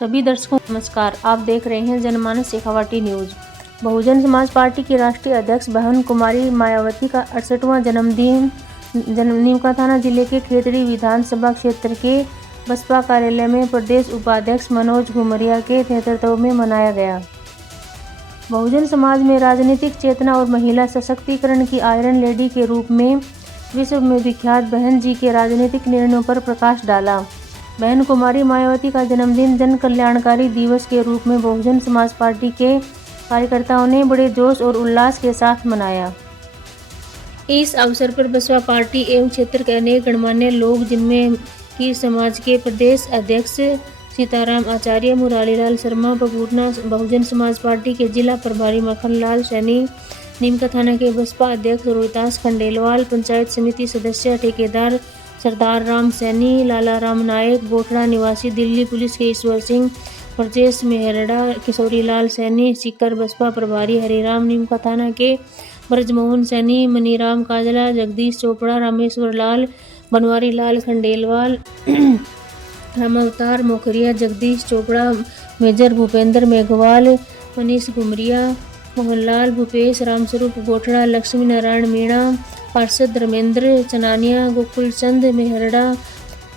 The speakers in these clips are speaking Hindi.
सभी दर्शकों को नमस्कार। आप देख रहे हैं जनमानस शेखावाटी न्यूज। बहुजन समाज पार्टी की राष्ट्रीय अध्यक्ष बहन कुमारी मायावती का 68वां जन्मदिन नीमकाथाना जिले के खेतड़ी विधानसभा क्षेत्र के बसपा कार्यालय में प्रदेश उपाध्यक्ष मनोज घुमरिया के नेतृत्व में मनाया गया। बहुजन समाज में राजनीतिक चेतना और महिला सशक्तिकरण की आयरन लेडी के रूप में विश्व में विख्यात बहन जी के राजनीतिक निर्णयों पर प्रकाश डाला। बहन कुमारी मायावती का जन्मदिन जन कल्याणकारी दिवस के रूप में बहुजन समाज पार्टी के कार्यकर्ताओं ने बड़े जोश और उल्लास के साथ मनाया। इस अवसर पर बसपा पार्टी एवं क्षेत्र के अनेक गणमान्य लोग, जिनमें की समाज के प्रदेश अध्यक्ष सीताराम आचार्य, मुरारीलाल शर्मा पपूरना, बहुजन समाज पार्टी के जिला प्रभारी मक्खनलाल सैनी, नीमकाथाना के बसपा अध्यक्ष रोहितास खंडेलवाल, पंचायत समिति सदस्य ठेकेदार सरदार राम सैनी, लाला राम नायक, गोठड़ा निवासी दिल्ली पुलिस के ईश्वर सिंह, ब्रजेश मेहरड़ा, किशोरीलाल सैनी, सीकर बसपा प्रभारी हरिराम, नीमकाथाना के ब्रजमोहन सैनी, मनीराम काजला, जगदीश चोपड़ा, रामेश्वर लाल, बनवारी लाल खंडेलवाल, रामावतार मोखरिया, जगदीश चोपड़ा, मेजर भूपेंद्र मेघवाल, मनीष घुमरिया, मोहनलाल भूपेश, रामस्वरूप गोठड़ा, लक्ष्मी नारायण मीणा, पार्षद धर्मेंद्र चनानिया, गोकुल चंद मेहरड़ा,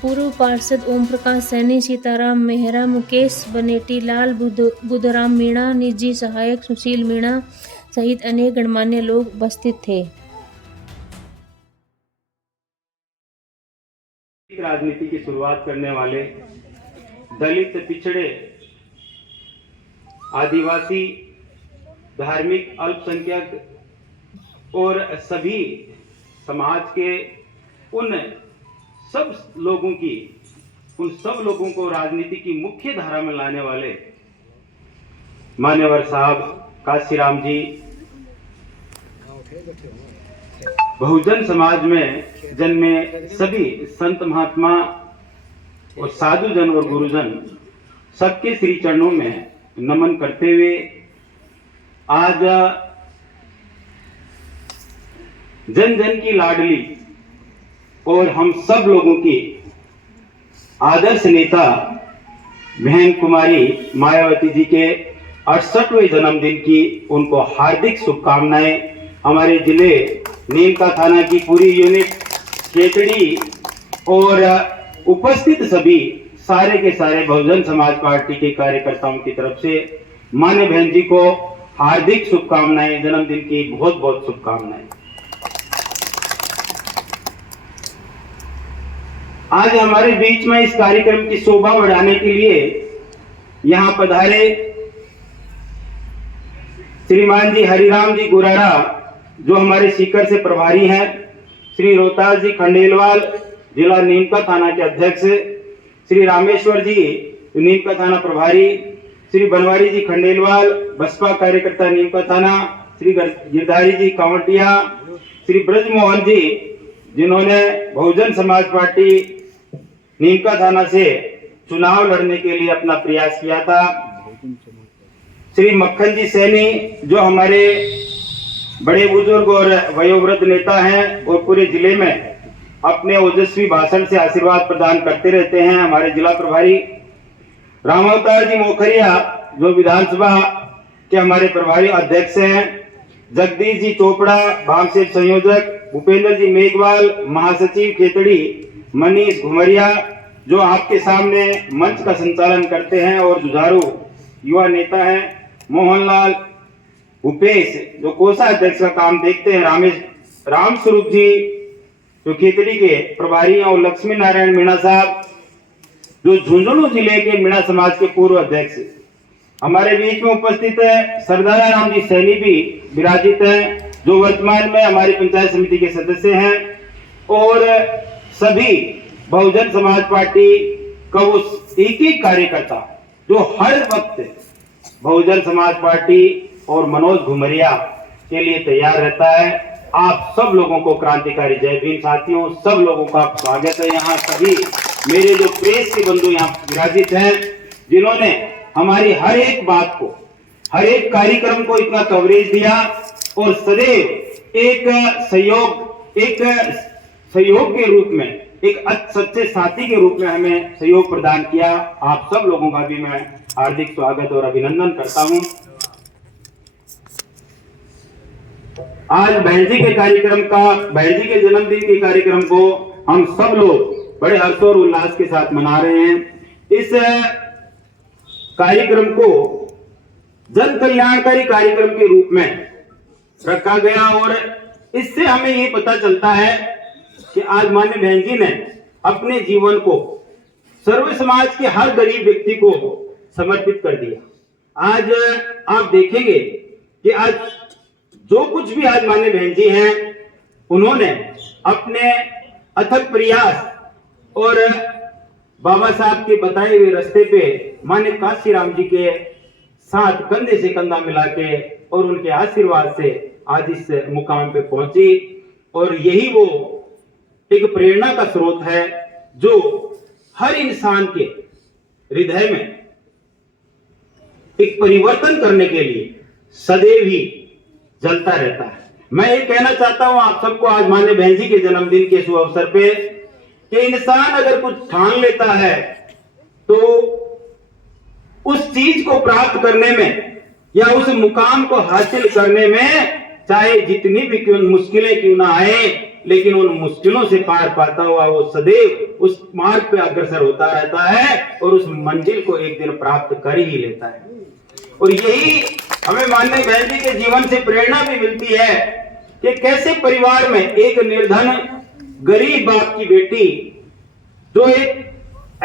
पूर्व पार्षद ओम प्रकाश सैनी, सीताराम मेहरा, मुकेश बनेटी लाल, बुद्धराम मीणा, निजी सहायक सुशील मीणा सहित अनेक गणमान्य लोग उपस्थित थे। राजनीति की शुरुआत करने वाले दलित, पिछड़े, आदिवासी, धार्मिक अल्पसंख्यक और सभी समाज के उन सब लोगों को राजनीति की मुख्य धारा में लाने वाले मान्यवर साहब काशीराम जी, बहुजन समाज में जन्मे सभी संत महात्मा और साधुजन और गुरुजन सबके श्री चरणों में नमन करते हुए आज जन जन की लाडली और हम सब लोगों की आदर्श नेता बहन कुमारी मायावती जी के 68वें जन्मदिन की उनको हार्दिक शुभकामनाएं। हमारे जिले नीमकाथाना की पूरी यूनिट खेतड़ी और उपस्थित सभी सारे के सारे बहुजन समाज पार्टी के कार्यकर्ताओं की तरफ से मान्य बहन जी को हार्दिक शुभकामनाएं, जन्मदिन की बहुत बहुत शुभकामनाएं। आज हमारे बीच में इस कार्यक्रम की शोभा बढ़ाने के लिए यहां पधारे श्रीमान जी हरिराम जी गुराड़ा, जो हमारे सीकर से प्रभारी हैं, श्री रोहतास जी खंडेलवाल, जिला नीमकाथाना के अध्यक्ष, श्री रामेश्वर जी नीमकाथाना प्रभारी, श्री बनवारी जी खंडेलवाल बसपा कार्यकर्ता नीमकाथाना, श्री गिरधारी जी कांवटिया, श्री ब्रजमोहन जी जिन्होंने बहुजन समाज पार्टी नीमकाथाना से चुनाव लड़ने के लिए अपना प्रयास किया था, श्री मक्खन जी सैनी जो हमारे बड़े बुजुर्ग और वयोवृद्ध नेता हैं और पूरे जिले में अपने ओजस्वी भाषण से आशीर्वाद प्रदान करते रहते हैं, हमारे जिला प्रभारी रामावतार जी मोखरिया जो विधानसभा के हमारे प्रभारी अध्यक्ष हैं, जगदीश जी चोपड़ा भामसेठ संयोजक, भूपेंद्र जी मेघवाल महासचिव खेतड़ी, मनीष घुमरिया जो आपके सामने मंच का संचालन करते हैं और जुझारू युवा नेता हैं, मोहनलाल भूपेश जो कोषाध्यक्ष का काम देखते हैं, रामस्वरूप जी जो खेतड़ी के प्रभारी हैं और लक्ष्मी नारायण मीणा साहब जो झुंझुनू जिले के मीणा समाज के पूर्व अध्यक्ष। हमारे बीच में उपस्थित है सरदार राम जी सैनी भी विराजित हैं जो वर्तमान में हमारी पंचायत समिति के सदस्य हैं और सभी बहुजन समाज पार्टी का वो एक ही कार्यकर्ता जो हर वक्त बहुजन समाज पार्टी और मनोज घुमरिया के लिए तैयार रहता है। आप सब लोगों को क्रांतिकारी जय भीम साथियों, सब लोगों का स्वागत है। यहाँ सभी मेरे जो प्रेस के बंधु यहाँ विराजित हैं जिन्होंने हमारी हर एक बात को, हर एक कार्यक्रम को इतना कवरेज दिया और सदैव एक सहयोग के रूप में एक सच्चे साथी के रूप में हमें सहयोग प्रदान किया। आप सब लोगों का भी मैं हार्दिक स्वागत और अभिनंदन करता हूं। आज बहन जी के जन्मदिन के कार्यक्रम को हम सब लोग बड़े हर्ष और उल्लास के साथ मना रहे हैं। इस कार्यक्रम को जन कल्याणकारी कार्यक्रम के रूप में रखा गया और इससे हमें ये पता चलता है कि आज माननीय बहन जी ने अपने जीवन को सर्व समाज के हर गरीब व्यक्ति को समर्पित कर दिया। आज आप देखेंगे कि आज जो कुछ भी आज माननीय बहन जी हैं, उन्होंने अपने अथक प्रयास और बाबा साहब के बताए हुए रास्ते पे माननीय काशीराम जी के साथ कंधे से कंधा मिला के और उनके आशीर्वाद से आज इस मुकाम पे पहुंची। और यही वो एक प्रेरणा का स्रोत है जो हर इंसान के हृदय में एक परिवर्तन करने के लिए सदैव ही जलता रहता है। मैं ये कहना चाहता हूं आप सबको आज माननीय बहन जी के जन्मदिन के शुभ अवसर पे कि इंसान अगर कुछ ठान लेता है तो उस चीज को प्राप्त करने में या उस मुकाम को हासिल करने में चाहे जितनी भी मुश्किलें क्यों ना आए, लेकिन उन मुश्किलों से पार पाता हुआ वो सदैव उस मार्ग पे अग्रसर होता रहता है और उस मंजिल को एक दिन प्राप्त कर ही लेता है। और यही हमें माननीय बहन जी के जीवन से प्रेरणा भी मिलती है कि कैसे परिवार में एक निर्धन गरीब बाप की बेटी जो एक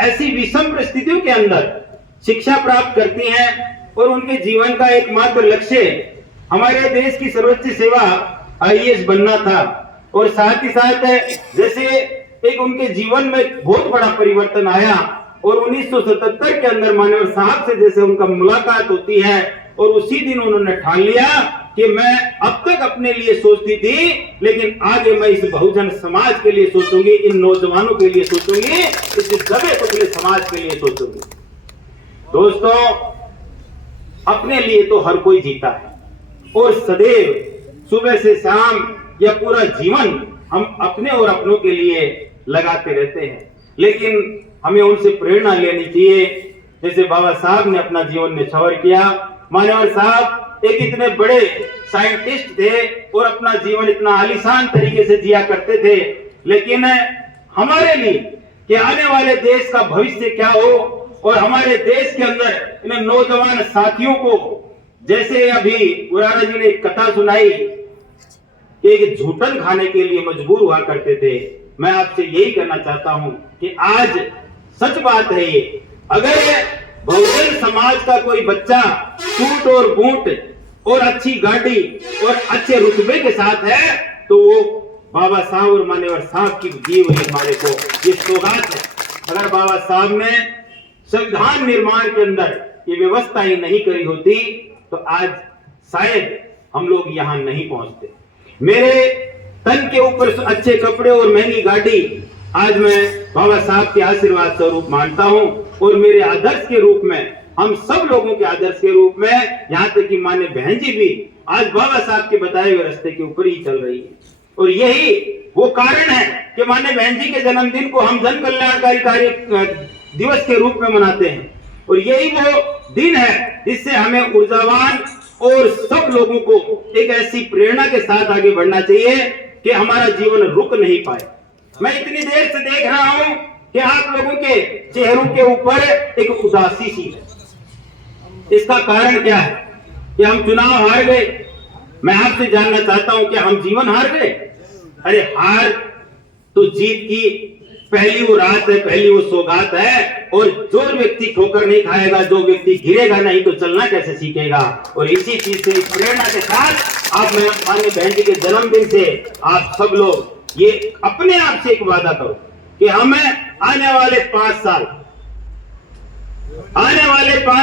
ऐसी विषम परिस्थितियों के अंदर शिक्षा प्राप्त करती हैं और उनके जीवन का एकमात्र लक्ष्य हमारे देश की सर्वोच्च सेवा IAS बनना था। और साथ ही साथ जैसे एक उनके जीवन में बहुत बड़ा परिवर्तन आया और 1977 के अंदर माननीय साहब से जैसे उनका मुलाकात होती है और उसी दिन उन्होंने ठान लिया कि मैं अब तक अपने लिए सोचती थी, लेकिन आगे मैं इस बहुजन समाज के लिए सोचूंगी, इन नौजवानों के लिए सोचूंगी, इस दबे कुचले समाज के लिए सोचूंगी। दोस्तों, अपने लिए तो हर कोई जीता है और सदैव सुबह से शाम या पूरा जीवन हम अपने और अपनों के लिए लगाते रहते हैं, लेकिन हमें उनसे प्रेरणा लेनी चाहिए। जैसे बाबा साहब ने अपना जीवन निछावर किया। मान्यवर साहब एक इतने बड़े साइंटिस्ट थे और अपना जीवन इतना आलीशान तरीके से जिया करते थे, लेकिन हमारे लिए कि आने वाले देश का भविष्य क्या हो और हमारे देश के अंदर इन नौजवान साथियों को, जैसे अभी गुरारा जी ने एक कथा सुनाई कि एक झूठन खाने के लिए मजबूर हुआ करते थे। मैं आपसे यही कहना चाहता हूं कि आज सच बात है ये, अगर बहुजन समाज का कोई बच्चा सूट और बूट और अच्छी गाड़ी और अच्छे रुतबे के साथ है तो वो बाबा साहब और मान्यवर साहब की दी हुई हमारे को ये सौगात है। अगर बाबा साहब ने संविधान निर्माण के अंदर ये व्यवस्था ही नहीं करी होती तो आज शायद हम लोग यहाँ नहीं पहुंचते। मेरे तन के ऊपर अच्छे कपड़े और महंगी गाड़ी आज मैं बाबा साहब के आशीर्वाद स्वरूप मानता हूं और मेरे आदर्श के रूप में, हम सब लोगों के आदर्श के रूप में, यहाँ तक कि मान्य बहन जी भी आज बाबा साहब के बताए हुए रास्ते के ऊपर ही चल रही है। और यही वो कारण है कि मान्य बहन जी के जन्मदिन को हम जन कल्याणकारी कार्य दिवस के रूप में मनाते हैं। और यही वो दिन है जिससे हमें ऊर्जावान और सब लोगों को एक ऐसी प्रेरणा के साथ आगे बढ़ना चाहिए कि हमारा जीवन रुक नहीं पाए। मैं इतनी देर से देख रहा हूं कि आप लोगों के चेहरों के ऊपर एक उदासी सी है। इसका कारण क्या है कि हम चुनाव हार गए। मैं आपसे जानना चाहता हूं कि हम जीवन हार गए? अरे हार तो जीत की पहली वो रात है, पहली वो सौगात है। और जो व्यक्ति ठोकर नहीं खाएगा, जो व्यक्ति गिरेगा नहीं तो चलना कैसे सीखेगा। और इसी चीज से प्रेरणा के साथ आप मैं माननीय बहन जी के जन्मदिन से आप सब लोग ये अपने आप से एक वादा करो कि हमें आने वाले 5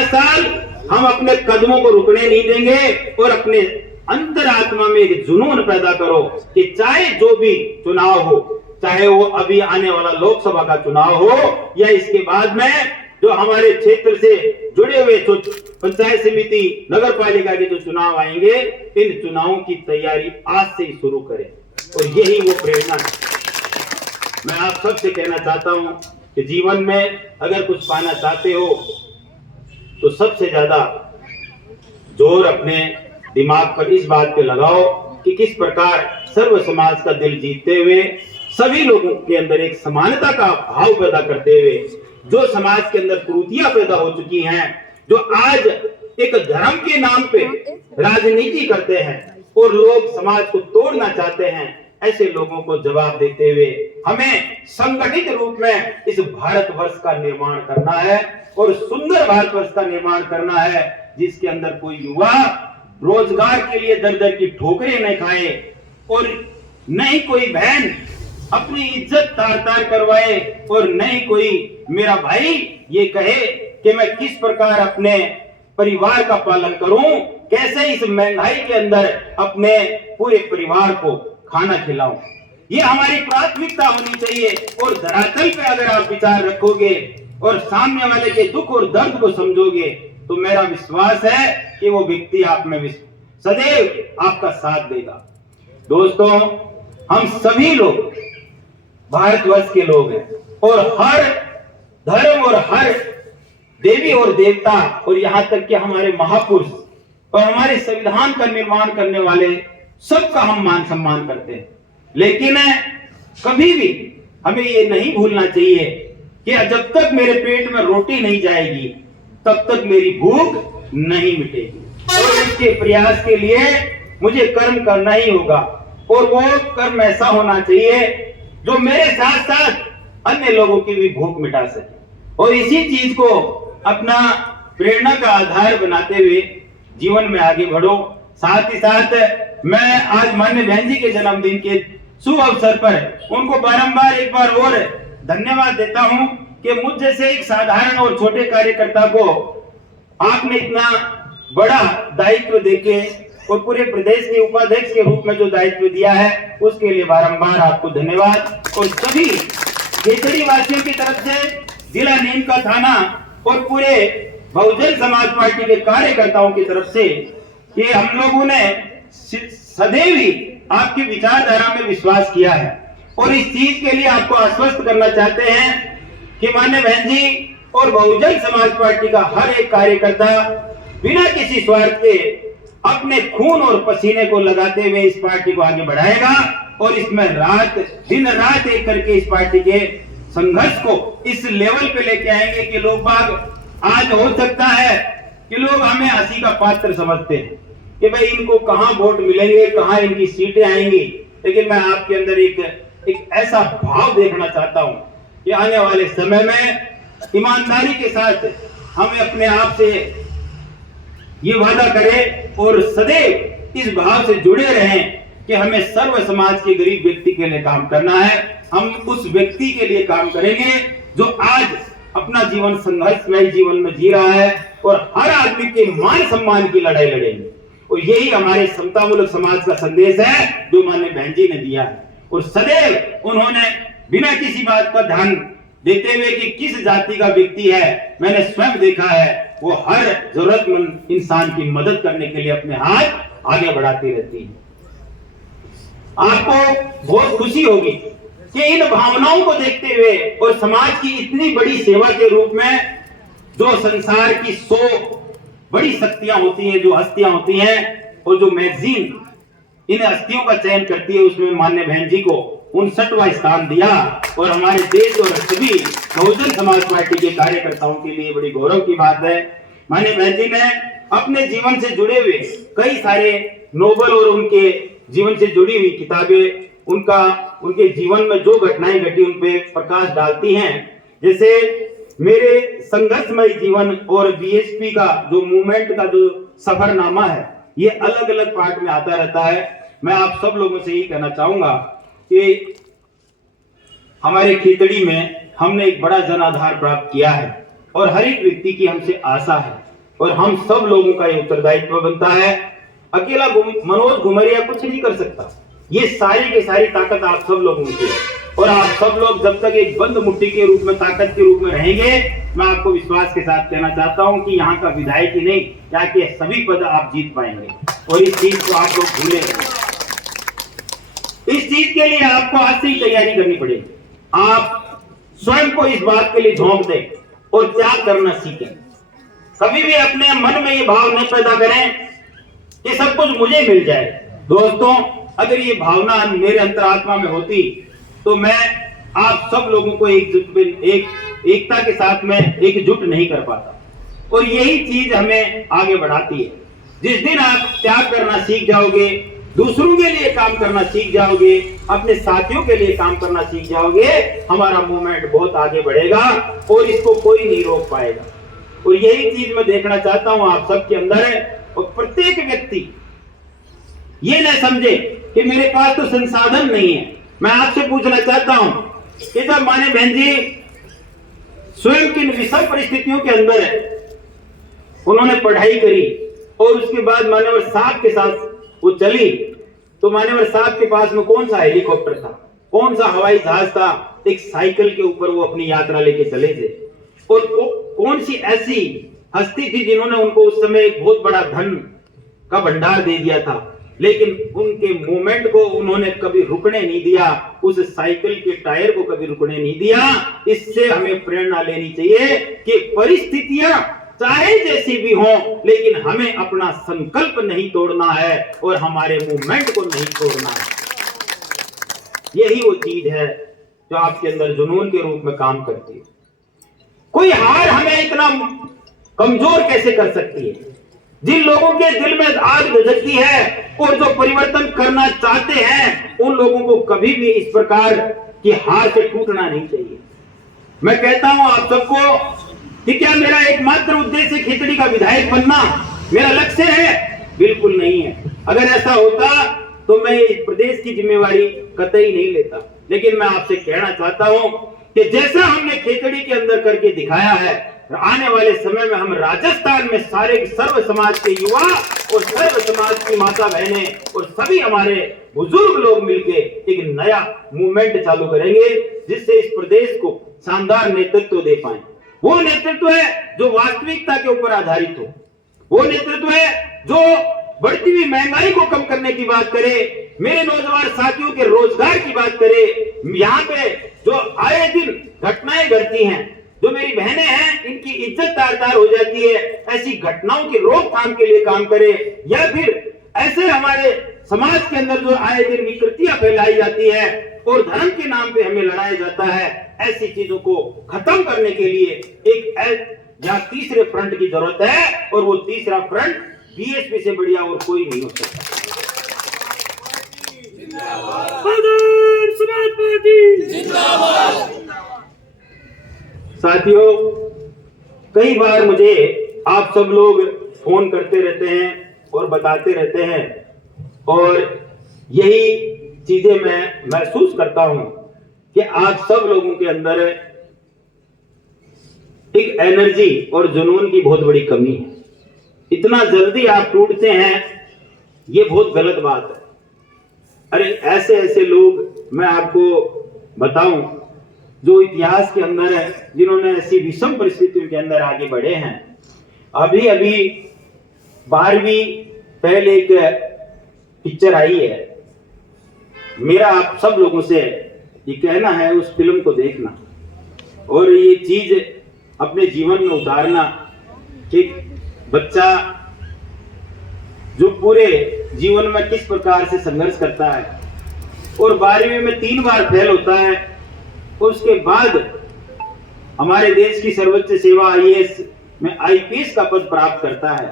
साल हम अपने कदमों को रुकने नहीं देंगे और अपने अंतरात्मा में एक जुनून पैदा करो कि चाहे जो भी चुनाव हो, चाहे वो अभी आने वाला लोकसभा का चुनाव हो या इसके बाद में जो हमारे क्षेत्र से जुड़े हुए जो पंचायत समिति, नगर पालिका के जो चुनाव आएंगे, इन चुनावों की तैयारी आज से ही शुरू करें। और यही वो प्रेरणा है। मैं आप सबसे कहना चाहता हूं कि जीवन में अगर कुछ पाना चाहते हो तो सबसे ज्यादा जोर अपने दिमाग पर इस बात पे लगाओ कि किस प्रकार सर्व समाज का दिल जीतते हुए सभी लोगों के अंदर एक समानता का भाव पैदा करते हुए जो समाज के अंदर कुरीतियां पैदा हो चुकी हैं, जो आज एक धर्म के नाम पे राजनीति करते हैं और लोग समाज को तोड़ना चाहते हैं, ऐसे लोगों को जवाब देते हुए हमें संगठित रूप में इस भारतवर्ष का निर्माण करना है और सुंदर भारतवर्ष का निर्माण करना है जिसके अंदर कोई युवा रोजगार के लिए दर दर की ठोकरें न खाए और न ही कोई बहन अपनी इज्जत तार तार करवाए और न ही कोई मेरा भाई ये कहे कि मैं किस प्रकार अपने परिवार का पालन करूं, कैसे इस महंगाई के अंदर अपने पूरे परिवार को खाना खिलाऊं। ये हमारी प्राथमिकता होनी चाहिए और धरातल पे अगर आप विचार रखोगे और सामने वाले के दुख और दर्द को समझोगे तो मेरा विश्वास है कि वो व्यक्ति आप में सदैव आपका साथ देगा। दोस्तों, हम सभी लोग भारतवर्ष के लोग हैं और हर धर्म और हर देवी और देवता और यहाँ तक कि हमारे महापुरुष और हमारे संविधान का निर्माण करने वाले सबका हम मान सम्मान करते हैं, लेकिन कभी भी हमें ये नहीं भूलना चाहिए कि जब तक मेरे पेट में रोटी नहीं जाएगी तब तक मेरी भूख नहीं मिटेगी और इसके प्रयास के लिए मुझे कर्म करना ही होगा और वो कर्म ऐसा होना चाहिए जो मेरे साथ साथ अन्य लोगों की भी भूख मिटा सके और इसी चीज को अपना प्रेरणा का आधार बनाते हुए जीवन में आगे बढ़ो। साथ ही साथ मैं आज माननीय बहन जी के जन्मदिन के शुभ अवसर पर उनको बारंबार एक बार और धन्यवाद देता हूं कि मुझ जैसे एक साधारण और छोटे कार्यकर्ता को आपने इतना बड़ा दायित्व देके और पूरे प्रदेश के उपाध्यक्ष के रूप में जो दायित्व दिया है उसके लिए बारंबार आपको धन्यवाद। और सभी खेतड़ी वासियों की तरफ से जिला नीम का थाना और पूरे बहुजन समाज पार्टी के कार्यकर्ताओं की तरफ से कि हम लोगों ने सदैव ही आपकी विचारधारा में विश्वास किया है और इस चीज के लिए आपको आश्वस्त करना चाहते हैं कि माननीय बहन जी और बहुजन समाज पार्टी का हर एक कार्यकर्ता बिना किसी स्वार्थ के अपने खून और पसीने को लगाते हुए इस पार्टी को आगे बढ़ाएगा और इसमें दिन रात एक करके इस पार्टी के संघर्ष को इस लेवल पे लेके आएंगे कि लोग बाग आज हो सकता है कि लोग हमें हंसी का पात्र समझते हैं कि भाई इनको कहां वोट मिलेंगे, कहां इनकी सीटें आएंगी, लेकिन मैं आपके अंदर एक ऐसा भाव देखना चाहता हूं कि आने वाले समय में ईमानदारी के साथ हम अपने आप से ये वादा करें और सदैव इस भाव से जुड़े रहें कि हमें सर्व समाज के गरीब व्यक्ति के लिए काम करना है। हम उस व्यक्ति के लिए काम करेंगे जो आज अपना जीवन संघर्षमय जीवन में जी रहा है और हर आदमी के मान सम्मान की लड़ाई लड़ेंगे और यही हमारे समतामूलक समाज का संदेश है जो माननीय बहन जी ने दिया है। और सदैव उन्होंने बिना किसी बात का ध्यान देते हुए कि किस जाति का व्यक्ति है, मैंने स्वयं देखा है वो हर जरूरतमंद इंसान की मदद करने के लिए अपने हाथ आगे बढ़ाती रहती है। आपको बहुत खुशी होगी कि इन भावनाओं को देखते हुए और समाज की इतनी बड़ी सेवा के रूप में जो संसार की 100 बड़ी शक्तियां होती हैं, जो हस्तियां होती हैं और जो मैगजीन इन हस्तियों का चयन करती है उसमें माननीय बहन जी को 59वां स्थान दिया और हमारे देश और सभी बहुजन समाज पार्टी के कार्यकर्ताओं के लिए बड़ी गौरव की बात है। माननीय बहन जी ने अपने जीवन से जुड़े हुए कई सारे नोबल और उनके जीवन से जुड़ी हुई किताबें उनके जीवन में जो घटनाएं घटी उन पे प्रकाश डालती हैं। जैसे मेरे संघर्षमय जीवन और बीएसपी का जो मूवमेंट का जो सफरनामा है ये अलग अलग पार्ट में आता रहता है। मैं आप सब लोगों से यही कहना चाहूंगा कि हमारे खेतड़ी में हमने एक बड़ा जनाधार प्राप्त किया है और हर एक व्यक्ति की हमसे आशा है और हम सब लोगों का ये उत्तरदायित्व बनता है। अकेला मनोज घुमरिया कुछ नहीं कर सकता, ये सारी की सारी ताकत आप सब लोगों की और आप सब लोग जब तक एक बंद मुट्ठी के रूप में ताकत के रूप में रहेंगे, मैं आपको विश्वास के साथ कहना चाहता हूं कि यहाँ का विधायक ही नहीं यहाँ के सभी पद आप जीत पाएंगे और इस चीज को आप लोग भूले नहीं। इस चीज के लिए आपको आज से ही तैयारी करनी पड़ेगी। आप स्वयं को इस बात के लिए झोंक दें और त्याग करना सीखें। कभी भी अपने मन में ये भाव नहीं पैदा करें कि सब कुछ मुझे मिल जाए। दोस्तों, अगर ये भावना मेरे अंतरात्मा में होती तो मैं आप सब लोगों को एकता के साथ में एकजुट नहीं कर पाता। और यही चीज हमें आगे बढ़ाती है। जिस दिन आप त्याग करना सीख जाओगे, दूसरों के लिए काम करना सीख जाओगे, अपने साथियों के लिए काम करना सीख जाओगे, हमारा मूवमेंट बहुत आगे बढ़ेगा और इसको कोई नहीं रोक पाएगा। और यही चीज मैं देखना चाहता हूं आप सबके अंदर है। और प्रत्येक व्यक्ति ये न समझे कि मेरे पास तो संसाधन नहीं है। मैं आपसे पूछना चाहता हूं कि जब माने बहन जी स्वयं की विषम परिस्थितियों के अंदर है, उन्होंने पढ़ाई करी और उसके बाद मान्यवर साहब के साथ वो चली, तो मान्यवर साहब के पास में कौन सा हेलीकॉप्टर था, कौन सा हवाई जहाज था, एक साइकिल के ऊपर वो अपनी यात्रा लेके चले थे। और कौन सी ऐसी हस्ती थी जिन्होंने उनको उस समय एक बहुत बड़ा धन का भंडार दे दिया था, लेकिन उनके मूवमेंट को उन्होंने कभी रुकने नहीं दिया, उस साइकिल के टायर को कभी रुकने नहीं दिया। इससे हमें प्रेरणा लेनी चाहिए कि परिस्थितियां चाहे जैसी भी हो, लेकिन हमें अपना संकल्प नहीं तोड़ना है और हमारे मूवमेंट को नहीं तोड़ना है। यही वो चीज है जो आपके अंदर जुनून के रूप में काम करती है। कोई हार हमें इतना कमजोर कैसे कर सकती है? जिन लोगों के दिल में आग धधकती है और जो परिवर्तन करना चाहते हैं, उन लोगों को कभी भी इस प्रकार की हार से टूटना नहीं चाहिए। मैं कहता हूं आप सबको कि क्या मेरा एकमात्र उद्देश्य खिचड़ी का विधायक बनना मेरा लक्ष्य है? बिल्कुल नहीं है। अगर ऐसा होता तो मैं इस प्रदेश की जिम्मेवारी कतई नहीं लेता। लेकिन मैं आपसे कहना चाहता हूं कि जैसा हमने खिचड़ी के अंदर करके दिखाया है, आने वाले समय में हम राजस्थान में सारे सर्व समाज के युवा और सर्व समाज की माता बहनें और सभी हमारे बुजुर्ग लोग मिलके एक नया मूवमेंट चालू करेंगे, जिससे इस प्रदेश को शानदार नेतृत्व दे पाए। वो नेतृत्व है जो वास्तविकता के ऊपर आधारित हो। वो नेतृत्व है जो बढ़ती हुई महंगाई को कम करने की बात करे, मेरे नौजवान साथियों के रोजगार की बात करे, यहाँ पे जो आए दिन घटनाएं घटती हैं, जो मेरी बहनें हैं इनकी इज्जत तार-तार हो जाती है, ऐसी घटनाओं की रोकथाम के लिए काम करे, या फिर ऐसे हमारे समाज के अंदर जो आए दिन विकृतियां फैलाई जाती है और धर्म के नाम पे हमें लड़ाया जाता है, ऐसी चीजों को खत्म करने के लिए एक या तीसरे फ्रंट की जरूरत है। और वो तीसरा फ्रंट बीएसपी से बढ़िया और कोई नहीं हो सकता। साथियों, कई बार मुझे आप सब लोग फोन करते रहते हैं और बताते रहते हैं, और यही चीजें मैं महसूस करता हूं कि आप सब लोगों के अंदर एक एनर्जी और जुनून की बहुत बड़ी कमी है। इतना जल्दी आप टूटते हैं, ये बहुत गलत बात है। अरे ऐसे ऐसे लोग मैं आपको बताऊं जो इतिहास के अंदर है, जिन्होंने ऐसी विषम परिस्थितियों के अंदर आगे बढ़े हैं। अभी अभी 12वीं पहले एक पिक्चर आई है, मेरा आप सब लोगों से ये कहना है उस फिल्म को देखना और ये चीज अपने जीवन में उतारना। एक बच्चा जो पूरे जीवन में किस प्रकार से संघर्ष करता है और 12वीं में 3 बार फेल होता है, उसके बाद हमारे देश की सर्वोच्च सेवा आईएएस में आईपीएस का पद प्राप्त करता है।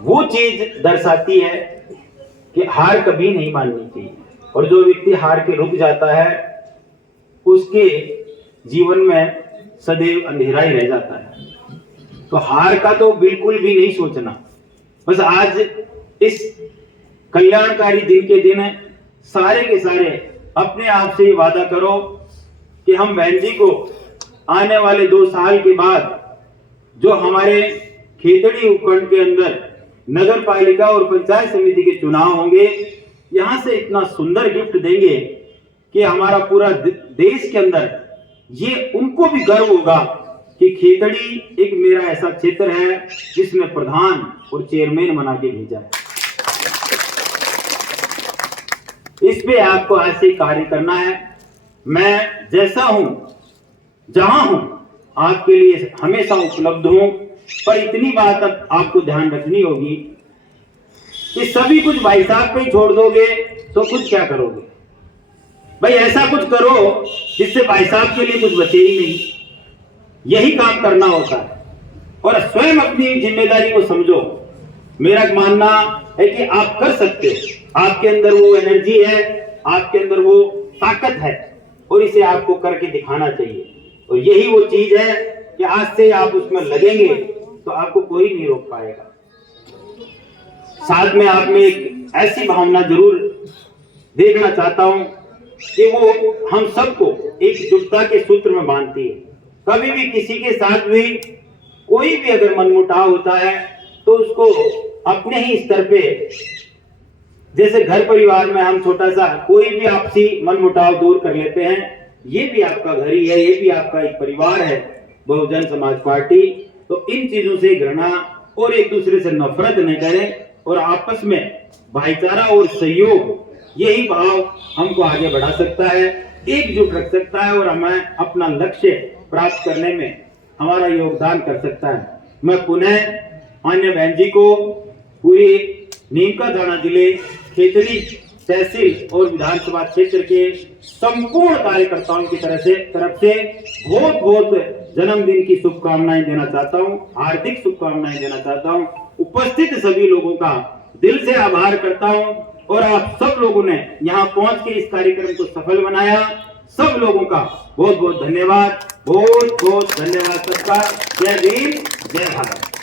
वो चीज दर्शाती है कि हार कभी नहीं माननी चाहिए, और जो व्यक्ति हार के रुक जाता है उसके जीवन में सदैव अंधेरा ही रह जाता है। तो हार का तो बिल्कुल भी नहीं सोचना। बस आज इस कल्याणकारी दिन के दिन सारे के सारे अपने आप से वादा करो कि हम बहन जी को आने वाले 2 साल के बाद जो हमारे खेतड़ी उपखंड के अंदर नगर पालिका और पंचायत समिति के चुनाव होंगे, यहां से इतना सुंदर गिफ्ट देंगे कि हमारा पूरा देश के अंदर ये उनको भी गर्व होगा कि खेतड़ी एक मेरा ऐसा क्षेत्र है जिसमें प्रधान और चेयरमैन बना के भेजा है। इस पे आपको ऐसे कार्य करना है मैं जैसा हूं, जहां हूं, आपके लिए हमेशा उपलब्ध हूं। पर इतनी बात अब आपको ध्यान रखनी होगी कि सभी कुछ भाई साहब पे ही छोड़ दोगे तो कुछ क्या करोगे? भाई ऐसा कुछ करो जिससे भाई साहब के लिए कुछ बचे ही नहीं। यही काम करना होता है और स्वयं अपनी जिम्मेदारी को समझो। मेरा मानना है कि आप कर सकते हो, आपके अंदर वो एनर्जी है, आपके अंदर वो ताकत है और इसे आपको करके दिखाना चाहिए। और यही वो चीज है कि आज से आप उसमें लगेंगे तो आपको कोई नहीं रोक पाएगा। साथ में आप में एक ऐसी भावना जरूर देखना चाहता हूं कि वो हम सबको एकजुटता के सूत्र में बांधती है। कभी भी किसी के साथ भी कोई भी अगर मनमुटाव होता है तो उसको अपने ही स्तर पे, जैसे घर परिवार में हम छोटा सा कोई भी आपसी मनमुटाव दूर कर लेते हैं, ये भी आपका घर ही है, ये भी आपका एक परिवार है बहुजन समाज पार्टी। तो इन चीजों से घृणा और एक दूसरे से नफरत न करें और आपस में भाईचारा और सहयोग, यही भाव हमको आगे बढ़ा सकता है, एकजुट रख सकता है और हमें अपना लक्ष्य प्राप्त करने में हमारा योगदान कर सकता है। मैं पुनः मान्य बहन जी को पूरी नीमका थाना जिले, खेतड़ी तहसील और विधानसभा क्षेत्र के संपूर्ण कार्यकर्ताओं की तरफ से बहुत बहुत जन्मदिन की शुभकामनाएं देना चाहता हूं, हार्दिक शुभकामनाएं देना चाहता हूं। उपस्थित सभी लोगों का दिल से आभार करता हूं और आप सब लोगों ने यहां पहुंच के इस कार्यक्रम को सफल बनाया। सब लोगों का बहुत बहुत धन्यवाद, बहुत बहुत धन्यवाद सबका। जय भीम, जय भारत।